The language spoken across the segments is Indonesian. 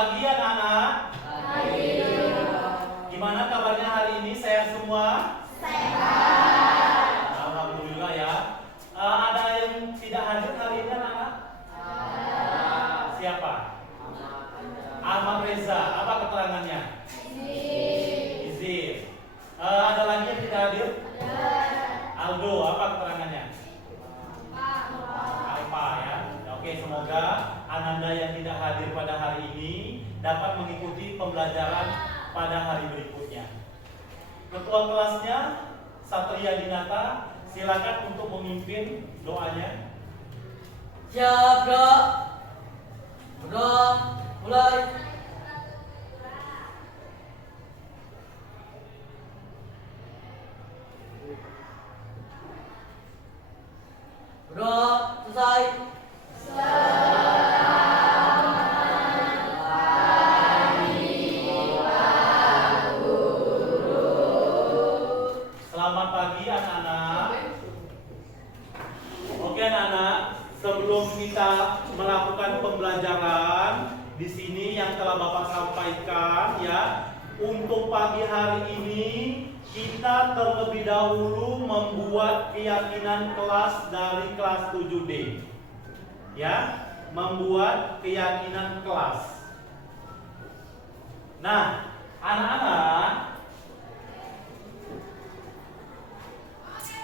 pagi anak-anak. Pagi. Gimana kabarnya hari ini? Sehat semua? Sehat. Alhamdulillah ya. Ada yang tidak hadir hari ini anak-anak? Siapa? Ahmad Reza. Apa keterangannya? Izin. Ada lagi yang tidak hadir? Aldo. Apa keterangannya? Alfa ya. Oke, semoga Ananda yang tidak hadir pada hari ini dapat mengikuti pembelajaran pada hari berikutnya. Ketua kelasnya Satria Dinata, silakan untuk memimpin doanya. Siap, Bro. Bro, mulai. Bro, selesai. Selamat pagi anak-anak. Oke anak-anak, sebelum kita melakukan pembelajaran di sini yang telah Bapak sampaikan ya, untuk pagi hari ini kita terlebih dahulu membuat keyakinan kelas dari kelas 7D. Ya, membuat keyakinan kelas. Nah, anak-anak,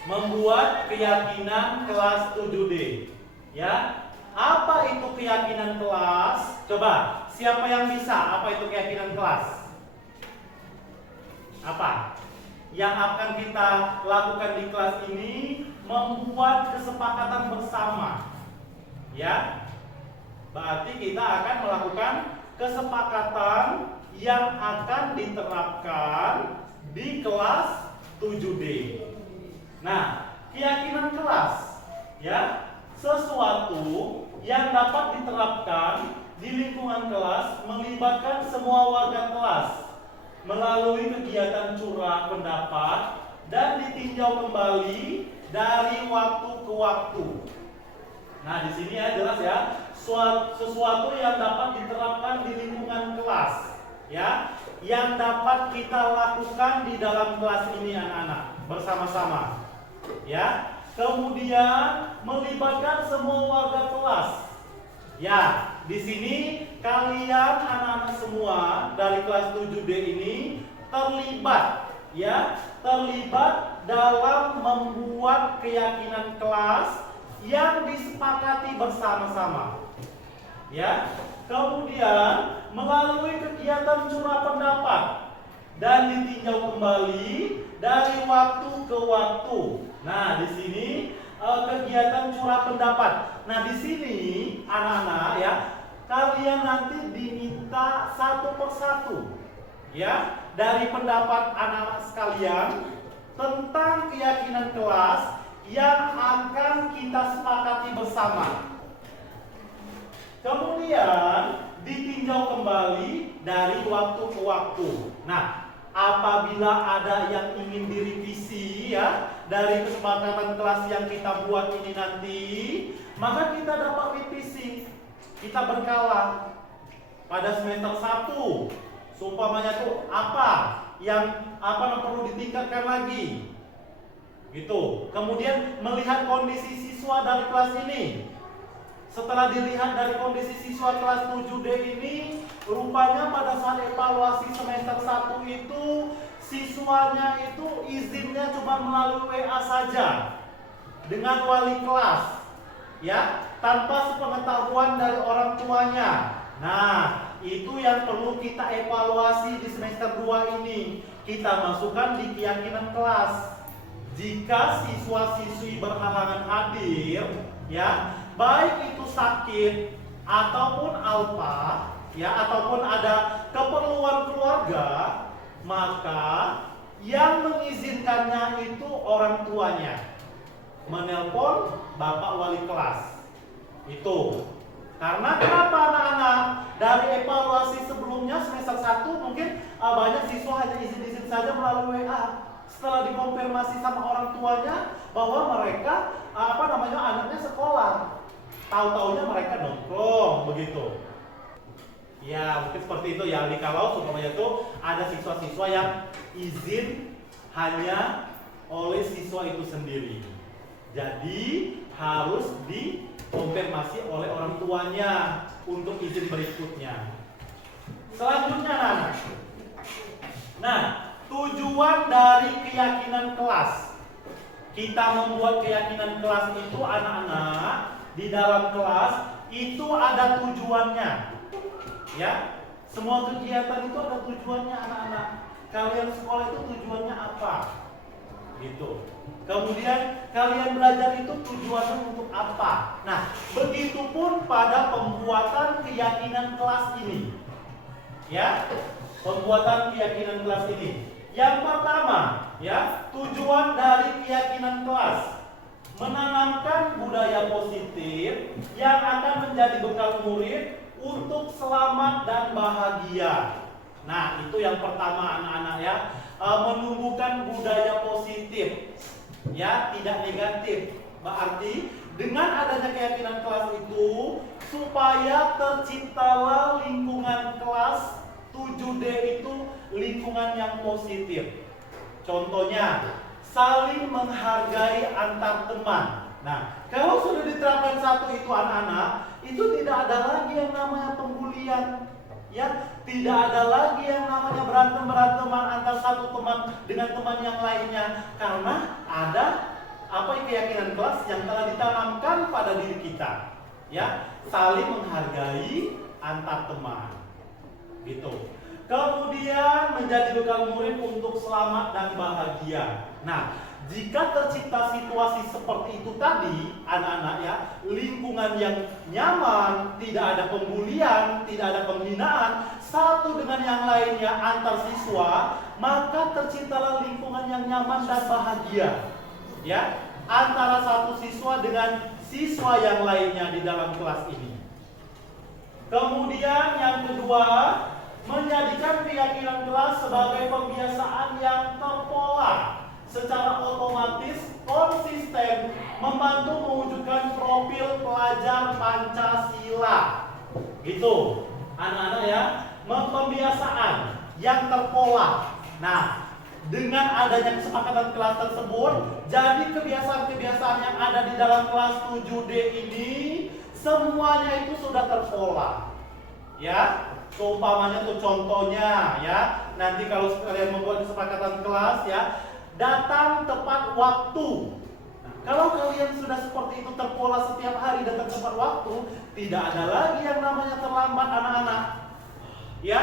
membuat keyakinan kelas 7D. Ya. Apa itu keyakinan kelas? Coba, siapa yang bisa? Apa itu keyakinan kelas? Apa? Yang akan kita lakukan di kelas ini membuat kesepakatan bersama. Ya. Berarti kita akan melakukan kesepakatan yang akan diterapkan di kelas 7D. Nah, keyakinan kelas ya, sesuatu yang dapat diterapkan di lingkungan kelas melibatkan semua warga kelas melalui kegiatan curah pendapat dan ditinjau kembali dari waktu ke waktu. Nah, di sini ya jelas ya, sesuatu yang dapat diterapkan di lingkungan kelas ya, yang dapat kita lakukan di dalam kelas ini anak-anak bersama-sama. Ya, kemudian melibatkan semua warga kelas. Ya, di sini kalian anak-anak semua dari kelas 7D ini terlibat ya, terlibat dalam membuat keyakinan kelas yang disepakati bersama-sama. Ya, kemudian melalui kegiatan curah pendapat dan ditinjau kembali dari waktu ke waktu. Nah, di sini kegiatan curah pendapat. Nah, di sini anak-anak ya, kalian nanti diminta satu persatu ya dari pendapat anak-anak sekalian tentang keyakinan kelas yang akan kita sepakati bersama. Kemudian ditinjau kembali dari waktu ke waktu. Nah, apabila ada yang ingin direvisi ya dari kesepakatan kelas yang kita buat ini nanti, maka kita dapat revisi. Kita berkala pada semester 1. Seumpamanya tuh apa yang perlu ditingkatkan lagi. Gitu. Kemudian melihat kondisi siswa dari kelas ini. Setelah dilihat dari kondisi siswa kelas 7D ini, rupanya pada saat evaluasi semester 1 itu siswanya itu izinnya cuma melalui WA saja dengan wali kelas ya, tanpa sepengetahuan dari orang tuanya. Nah, itu yang perlu kita evaluasi di semester 2 ini. Kita masukkan di keyakinan kelas. Jika siswa-siswi berhalangan hadir ya, baik itu sakit ataupun alfa ya, ataupun ada keperluan keluarga, maka yang mengizinkannya itu orang tuanya menelpon bapak wali kelas. Itu karena kenapa anak-anak, dari evaluasi sebelumnya semester 1 mungkin banyak siswa hanya izin-izin saja melalui WA. Setelah dikonfirmasi sama orang tuanya bahwa mereka anaknya sekolah, tahu-taunya mereka nongkrong begitu. Ya, mungkin seperti itu ya. Kalau supaya itu ada siswa-siswa yang izin hanya oleh siswa itu sendiri. Jadi harus dikonfirmasi oleh orang tuanya untuk izin berikutnya. Selanjutnya, anak. Nah, tujuan dari keyakinan kelas. Kita membuat keyakinan kelas itu anak-anak di dalam kelas itu ada tujuannya. Ya, semua kegiatan itu ada tujuannya anak-anak. Kalian sekolah itu tujuannya apa? Gitu. Kemudian kalian belajar itu tujuannya untuk apa? Nah, begitupun pada pembuatan keyakinan kelas ini. Ya, pembuatan keyakinan kelas ini. Yang pertama, ya, tujuan dari keyakinan kelas menanamkan budaya positif yang akan menjadi bekal murid untuk selamat dan bahagia. Nah, itu yang pertama anak-anak ya, menumbuhkan budaya positif, ya, tidak negatif. Berarti dengan adanya keyakinan kelas itu supaya terciptalah lingkungan kelas 7D itu lingkungan yang positif. Contohnya, saling menghargai antar teman. Nah, kalau sudah diterapkan satu itu anak-anak, itu tidak ada lagi yang namanya pembulian. Ya, tidak ada lagi yang namanya berantem-beranteman antar satu teman dengan teman yang lainnya. Karena ada keyakinan kelas yang telah ditanamkan pada diri kita. Ya, saling menghargai antar teman. Gitu. Kemudian menjadi bekal murid untuk selamat dan bahagia. Nah, jika tercipta situasi seperti itu tadi, anak-anak ya, lingkungan yang nyaman, tidak ada pembulian, tidak ada penghinaan, satu dengan yang lainnya antar siswa, maka terciptalah lingkungan yang nyaman dan bahagia. Ya, antara satu siswa dengan siswa yang lainnya di dalam kelas ini. Kemudian yang kedua, menjadikan keyakinan kelas sebagai pembiasaan yang terpola, secara otomatis konsisten membantu mewujudkan profil pelajar Pancasila. Gitu, anak-anak ya, pembiasaan yang terpola. Nah, dengan adanya kesepakatan kelas tersebut, jadi kebiasaan-kebiasaan yang ada di dalam kelas 7D ini semuanya itu sudah terpola. Ya, seumpamanya tuh contohnya ya, nanti kalau kalian membuat kesepakatan kelas ya, datang tepat waktu. Nah, kalau kalian sudah seperti itu terpola setiap hari datang tepat waktu, tidak ada lagi yang namanya terlambat anak-anak. Ya,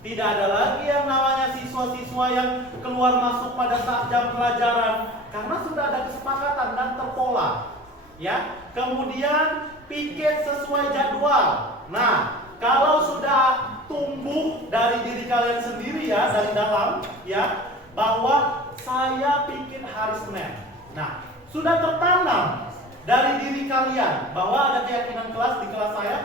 tidak ada lagi yang namanya siswa-siswa yang keluar masuk pada saat jam pelajaran, karena sudah ada kesepakatan dan terpola. Ya, kemudian piket sesuai jadwal. Nah, kalau sudah tumbuh dari diri kalian sendiri ya, dari dalam ya, bahwa saya pikir hari Senin. Nah, sudah tertanam dari diri kalian bahwa ada keyakinan kelas di kelas saya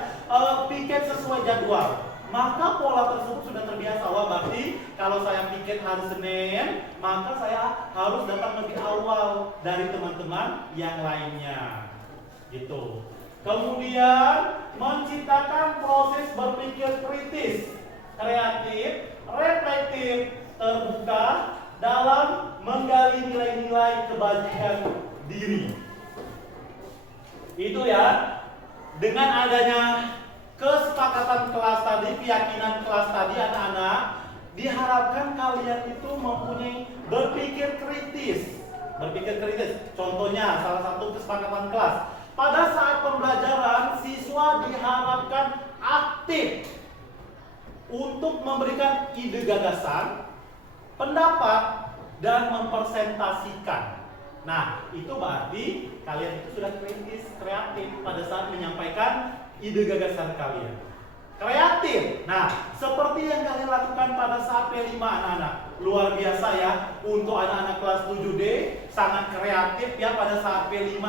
piket sesuai jadwal. Maka pola tersebut sudah terbiasa. Wah, berarti kalau saya piket hari Senin, maka saya harus datang lebih awal dari teman-teman yang lainnya. Gitu. Kemudian menciptakan proses berpikir kritis, kreatif, reflektif, terbuka dalam menggali nilai-nilai kebajikan diri. Itu ya, dengan adanya kesepakatan kelas tadi, keyakinan kelas tadi anak-anak, diharapkan kalian itu mempunyai berpikir kritis. Berpikir kritis, contohnya salah satu kesepakatan kelas. Pada saat pembelajaran, siswa diharapkan aktif untuk memberikan ide gagasan, pendapat, dan mempresentasikan. Nah, itu berarti kalian itu sudah kritis, kreatif pada saat menyampaikan ide gagasan kalian. Kreatif. Nah, seperti yang kalian lakukan pada saat P5 anak-anak. Luar biasa ya, untuk anak-anak kelas 7D sangat kreatif ya pada saat P5.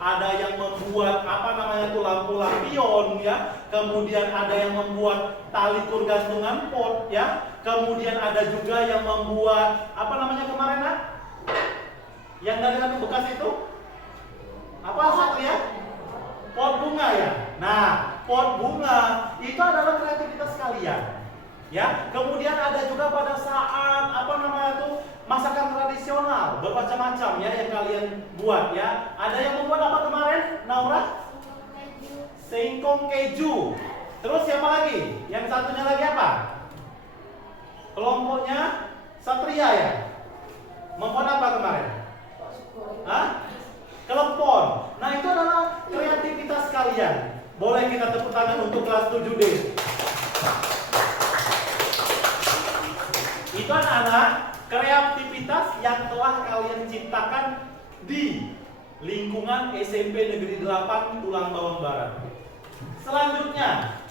Ada yang membuat lampu lampion ya. Kemudian ada yang membuat tali kur gantungan pot ya. Kemudian ada juga yang membuat kemarin nak? Yang dari kayu bekas itu? Apa satu ya? Pot bunga ya. Nah, pot bunga itu adalah kreativitas kalian. Ya, kemudian ada juga pada saat masakan tradisional bermacam-macam ya yang kalian buat ya. Ada yang membuat apa kemarin, Naura? Singkong keju. Terus siapa lagi? Yang satunya lagi apa? Kelompoknya Satria ya. Membuat apa kemarin? Hah? Kelepon. Nah, itu adalah kreativitas kalian. Boleh kita tepuk tangan untuk kelas 7D. Itu anak-anak kreativitas yang telah kalian ciptakan di lingkungan SMP Negeri 8 Tulang Bawang Barat. Selanjutnya,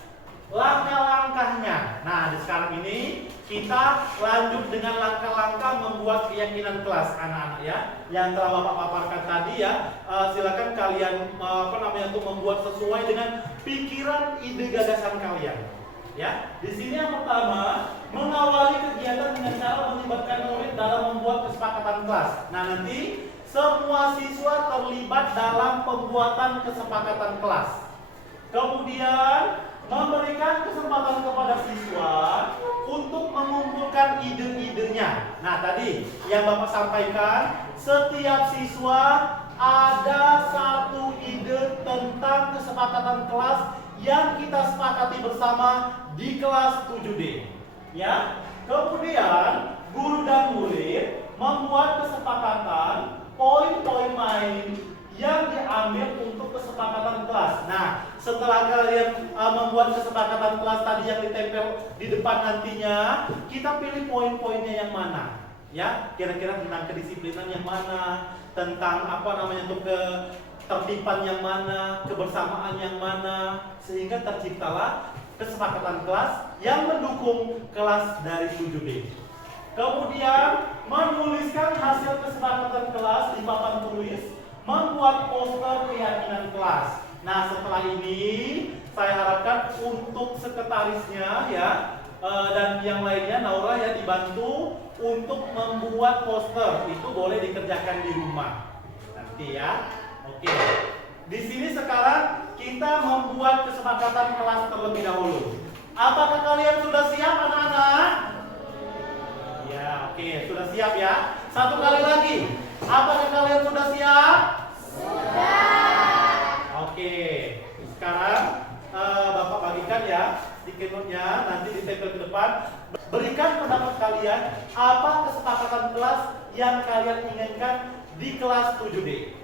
langkah-langkahnya. Nah, sekarang ini kita lanjut dengan langkah-langkah membuat keyakinan kelas anak-anak ya. Yang telah Bapak paparkan tadi ya. Silakan kalian membuat sesuai dengan pikiran ide gagasan kalian. Ya, di sini yang pertama mengawali kegiatan dengan cara melibatkan murid dalam membuat kesepakatan kelas. Nah, nanti semua siswa terlibat dalam pembuatan kesepakatan kelas. Kemudian memberikan kesempatan kepada siswa untuk mengumpulkan ide-idenya. Nah, tadi yang Bapak sampaikan, setiap siswa ada satu ide tentang kesepakatan kelas yang kita sepakati bersama di kelas 7D. Ya. Kemudian guru dan murid membuat kesepakatan poin-poin main yang diambil untuk kesepakatan kelas. Nah, setelah kalian membuat kesepakatan kelas tadi yang ditempel di depan nantinya, kita pilih poin-poinnya yang mana. Ya, kira-kira tentang kedisiplinan yang mana, tentang ketertiban yang mana, kebersamaan yang mana, sehingga terciptalah kesepakatan kelas yang mendukung kelas dari 7D. Kemudian menuliskan hasil kesepakatan kelas di papan tulis, membuat poster keyakinan kelas. Nah, setelah ini saya harapkan untuk sekretarisnya ya dan yang lainnya Naura ya dibantu untuk membuat poster. Itu boleh dikerjakan di rumah nanti ya. Oke. Di sini sekarang kita membuat kesepakatan kelas terlebih dahulu. Apakah kalian sudah siap anak-anak? Ya, oke, sudah siap ya. Satu kali lagi. Apakah kalian sudah siap? Sudah. Oke. Sekarang Bapak bagikan ya stiker note-nya, nanti ditempel ke depan. Berikan pendapat kalian apa kesepakatan kelas yang kalian inginkan di kelas 7D.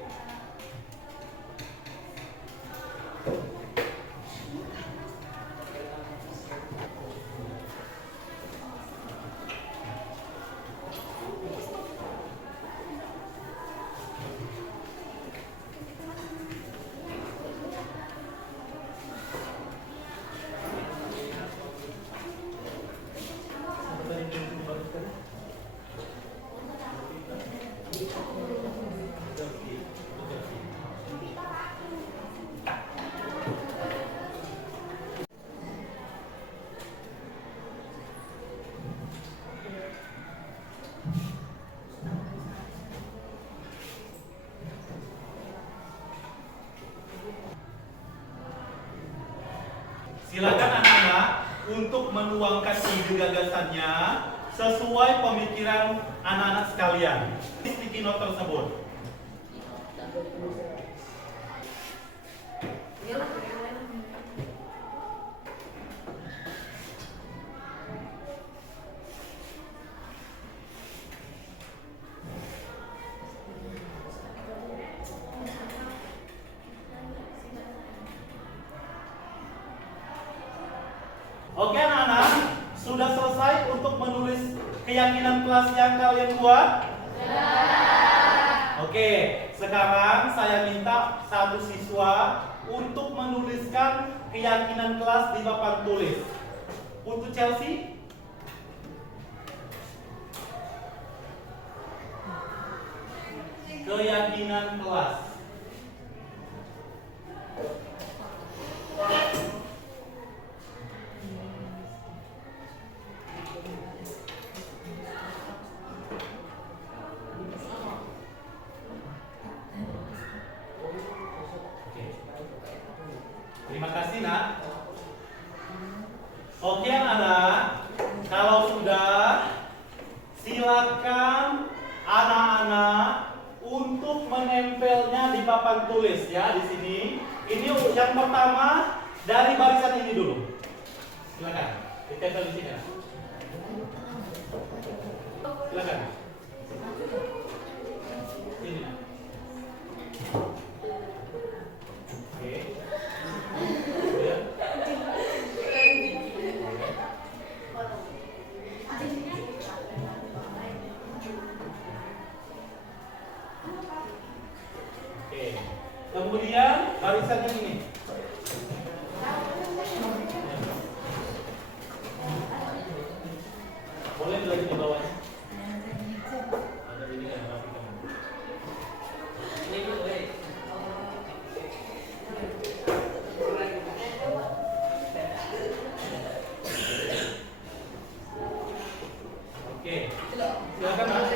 Silakan anak-anak untuk menuangkan ide gagasannya sesuai pemikiran anak-anak sekalian di sticky note tersebut. Oke anak-anak, sudah selesai untuk menulis keyakinan kelas yang kalian buat? Ya. Oke, sekarang saya minta satu siswa untuk menuliskan keyakinan kelas di papan tulis. Untuk Chelsea? Keyakinan kelas. Terima kasih nak. Oke anak-anak, kalau sudah silakan anak-anak untuk menempelnya di papan tulis ya di sini. Ini yang pertama dari barisan ini dulu. Silakan ditempel di sini. Silakan. Ini. Oke. Ya. Oke. Kemudian barisan yang ini. Boleh lagi di bawahnya. Ada ini kan rapikan. Ini dulu, Oke. Silakan Mas.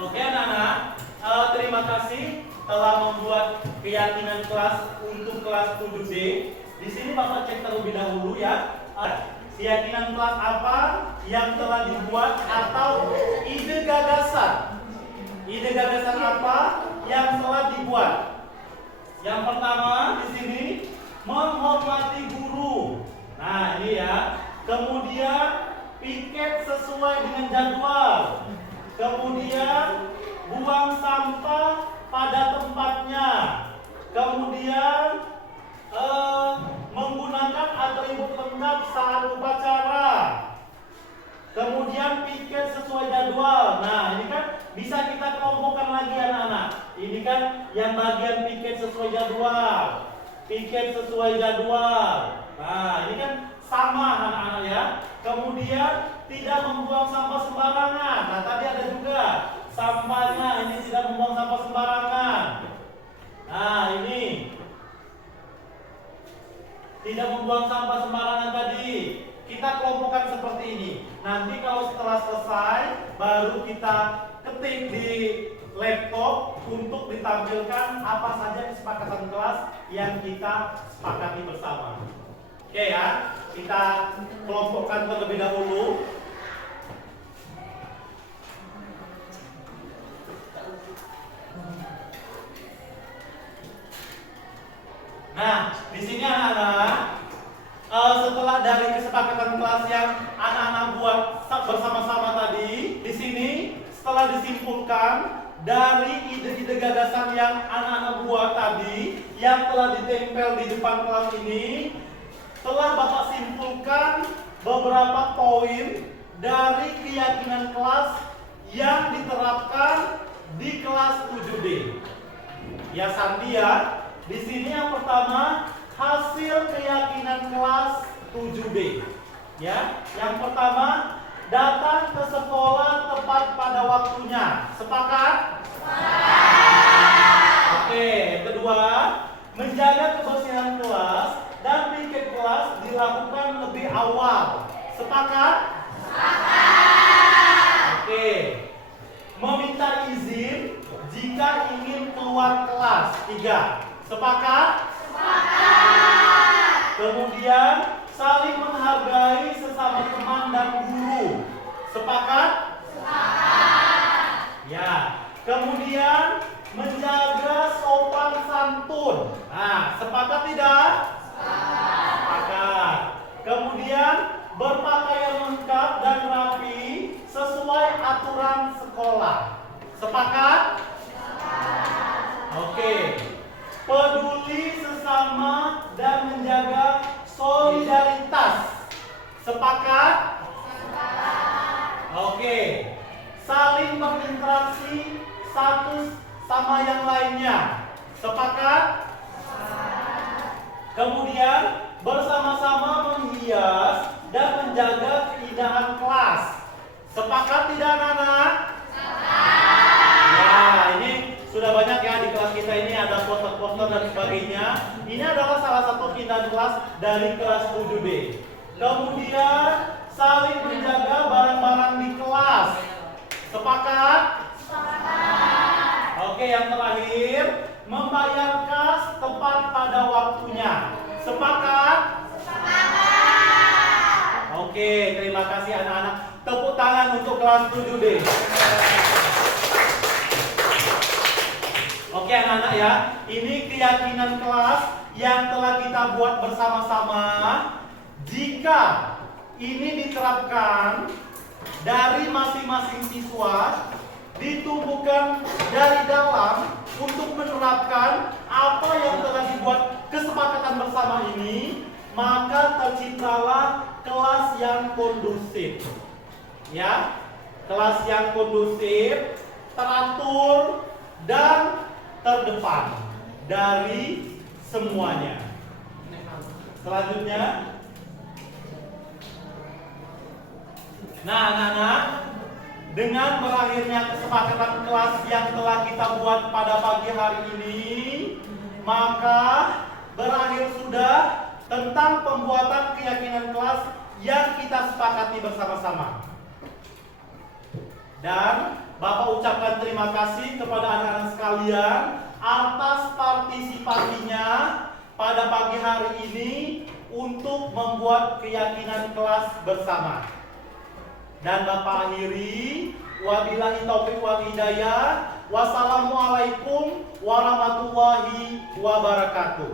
Oke anak-anak, terima kasih telah membuat keyakinan kelas untuk kelas 7D. Di sini Bapak cek terlebih dahulu ya. Keyakinan kelas apa yang telah dibuat atau ide gagasan. Ide gagasan apa yang telah dibuat? Yang pertama di sini menghormati guru. Nah, ini ya. Kemudian piket sesuai dengan jadwal. Kemudian buang sampah pada tempatnya. Kemudian menggunakan atribut lengkap saat upacara. Kemudian piket sesuai jadwal. Nah, ini kan bisa kita kelompokkan lagi anak-anak. Ini kan yang bagian piket sesuai jadwal. Piket sesuai jadwal. Nah, ini kan sama anak-anak ya. Kemudian tidak membuang sampah sembarangan. Nah, tadi ada juga sampahnya, ini tidak membuang sampah sembarangan. Nah, ini tidak membuang sampah sembarangan tadi. Kita kelompokkan seperti ini. Nanti kalau setelah selesai baru kita ketik di laptop untuk ditampilkan apa saja kesepakatan kelas yang kita sepakati bersama. Oke ya, kita kelompokkan terlebih dahulu. Nah, di sini anak-anak, setelah dari kesepakatan kelas yang anak-anak buat bersama-sama tadi, di sini setelah disimpulkan dari ide-ide gagasan yang anak-anak buat tadi, yang telah ditempel di depan kelas ini, telah Bapak simpulkan beberapa poin dari keyakinan kelas yang diterapkan di kelas 7D. Ya Sandi ya. Di sini yang pertama hasil keyakinan kelas 7D. Ya, yang pertama datang ke sekolah tepat pada waktunya. Sepakat? Sepakat. Oke, yang kedua menjaga kebersihan kelas dan piket dilakukan lebih awal. Sepakat? Oke. Meminta izin jika ingin keluar kelas. 3. Sepakat? Kemudian saling menghargai sesama teman dan guru. Sepakat? Ya. Kemudian menjaga sopan santun. Nah, sepakat tidak? Sepakat. Kemudian berpakaian lengkap dan rapi sesuai aturan sekolah. Sepakat? Oke. Peduli sesama dan menjaga solidaritas. Sepakat? Oke. Saling berinteraksi satu sama yang lainnya. Sepakat? Kemudian bersama-sama menghias dan menjaga keindahan kelas. Sepakat tidak anak-anak? Ya, ini sudah banyak ya di kelas kita ini ada poster-poster dan sebagainya. Ini adalah salah satu keindahan kelas dari kelas 7B. Kemudian saling menjaga barang-barang di kelas. Sepakat? Oke, yang terakhir, membayar kas tepat pada waktunya. Sepakat? Oke, terima kasih anak-anak. Tepuk tangan untuk kelas 7D. Oke anak-anak ya, ini keyakinan kelas yang telah kita buat bersama-sama. Jika ini diterapkan dari masing-masing siswa, ditumbuhkan dari dalam untuk menerapkan apa yang telah dibuat kesepakatan bersama ini, maka terciptalah kelas yang kondusif. Ya, kelas yang kondusif, teratur dan terdepan dari semuanya. Selanjutnya, nah anak-anak, dengan berakhirnya kesepakatan kelas yang telah kita buat pada pagi hari ini, maka berakhir sudah tentang pembuatan keyakinan kelas yang kita sepakati bersama-sama. Dan Bapak ucapkan terima kasih kepada anak-anak sekalian atas partisipasinya pada pagi hari ini untuk membuat keyakinan kelas bersama. Dan Bapak akhiri, wabillahi taufiq wal hidayah. Wassalamualaikum warahmatullahi wabarakatuh.